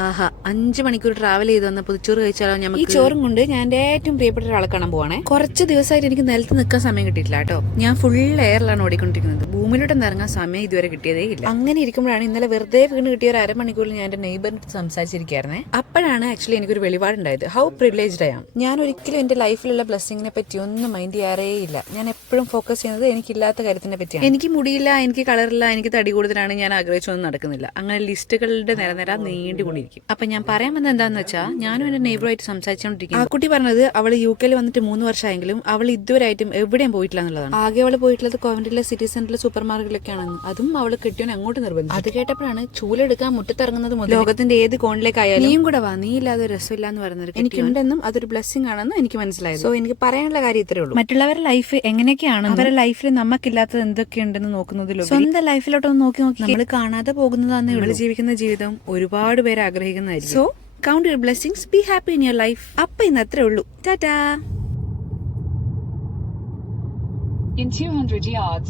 ആഹാ 5 മണിക്കൂർ ട്രാവൽ ചെയ്ത് വന്ന പുതിച്ചോറ് കഴിച്ചാലോ? ഈ ചോറും കൊണ്ട് ഞാൻ എന്റെ ഏറ്റവും പ്രിയപ്പെട്ട ഒരാളെ കാണാൻ പോവാണേ. കുറച്ച് ദിവസമായിട്ട് എനിക്ക് നിലത്ത് നിൽക്കാൻ സമയം കിട്ടിയിട്ടില്ല കേട്ടോ. ഞാൻ ഫുൾ എയറിലാണ് ഓടിക്കൊണ്ടിരിക്കുന്നത്. ഭൂമിയിലോട്ട് ഇറങ്ങാൻ സമയം ഇതുവരെ കിട്ടിയതേ ഇല്ല. അങ്ങനെ ഇരിക്കുമ്പോഴാണ് ഇന്നലെ വെറുതെ വീണ് കിട്ടിയ ഒരു അരമണിക്കൂറിൽ ഞാൻ എന്റെ നെയ്ബറിന് സംസാരിച്ചിരിക്കുകയായിരുന്നേ. അപ്പോഴാണ് ആക്ച്വലി എനിക്കൊരു വെളിപാടുണ്ടായത്. ഹൗ പ്രിവിലേജ്ഡ് ആയി. ഞാൻ ഒരിക്കലും എന്റെ ലൈഫിലുള്ള ബ്ലെസ്സിങ്ങിനെ പറ്റി ഒന്നും മൈൻഡ് ചെയ്യാറേ ഇല്ല. ഞാൻ എപ്പോഴും ഫോക്കസ് ചെയ്യുന്നത് എനിക്കില്ലാത്ത കാര്യത്തിനെ പറ്റിയാണ്. എനിക്ക് മുടിയില്ല, എനിക്ക് കളറില്ല, എനിക്ക് തടി കൂടുതലാണ്, ഞാൻ ആഗ്രഹിച്ചൊന്നും നടക്കുന്നില്ല. അങ്ങനെ ലിസ്റ്റുകളുടെ നിര നീണ്ടുകൊണ്ടിരിക്കും. അപ്പൊ ഞാൻ പറയാൻ വന്നത് എന്താന്ന് വെച്ചാൽ, ഞാനും എന്റെ നെയ്ബറുമായിട്ട് സംസാരിച്ചുകൊണ്ടിരിക്കും. ആ കുട്ടി പറഞ്ഞത് അവൾ UK വന്നിട്ട് 3 വർഷമായെങ്കിലും അവൾ ഇതുവരെയായിട്ടും എവിടെയും പോയിട്ടില്ല എന്നുള്ളതാണ്. ആകെ അവൾ പോയിട്ടുള്ളത് കോവന്റിലെ സിറ്റി സെന്ററിലെ സൂപ്പർ മാർക്കറ്റിലൊക്കെയാണെന്ന്. അതും അവൾ കിട്ടിയോൻ അങ്ങോട്ട് നിർബന്ധിച്ചു. അത് കേട്ടപ്പോഴാണ് ചൂലെടുക്കാൻ മുറ്റത്തിറങ്ങുന്നത് മുതൽ ലോകത്തിന്റെ ഏത് കോണിലേക്കായാലും നീയും കൂടെ വാ, നീ ഇല്ലാതെ രസമില്ല എന്ന് പറയുന്നത് എനിക്കുണ്ടെന്നും അതൊരു ബ്ലെസ്സിംഗ് ആണെന്നും എനിക്ക് മനസ്സിലായത്. സോ എനിക്ക് പറയാനുള്ള കാര്യം ഇത്രേ ഉള്ളൂ. മറ്റുള്ളവരുടെ ലൈഫ് എങ്ങനെയൊക്കെയാണ്, അവരുടെ ലൈഫിൽ നമുക്കില്ലാത്തത് എന്തൊക്കെയുണ്ടെന്ന് നോക്കുന്നതിൽ സ്വന്തം ലൈഫിലോട്ടൊന്ന് നോക്കി നമ്മൾ കാണാതെ പോകുന്നതാണെന്നേ ഉള്ളൂ. ജീവിക്കുന്ന ജീവിതം ഒരുപാട് പേര് ആഗ്രഹിക്കുന്നതായിരിക്കും. So count your blessings, be happy in your life. അപ്പൊ ഇന്ന് അത്രേ ഉള്ളൂ. ടാറ്റാ. In 200 yards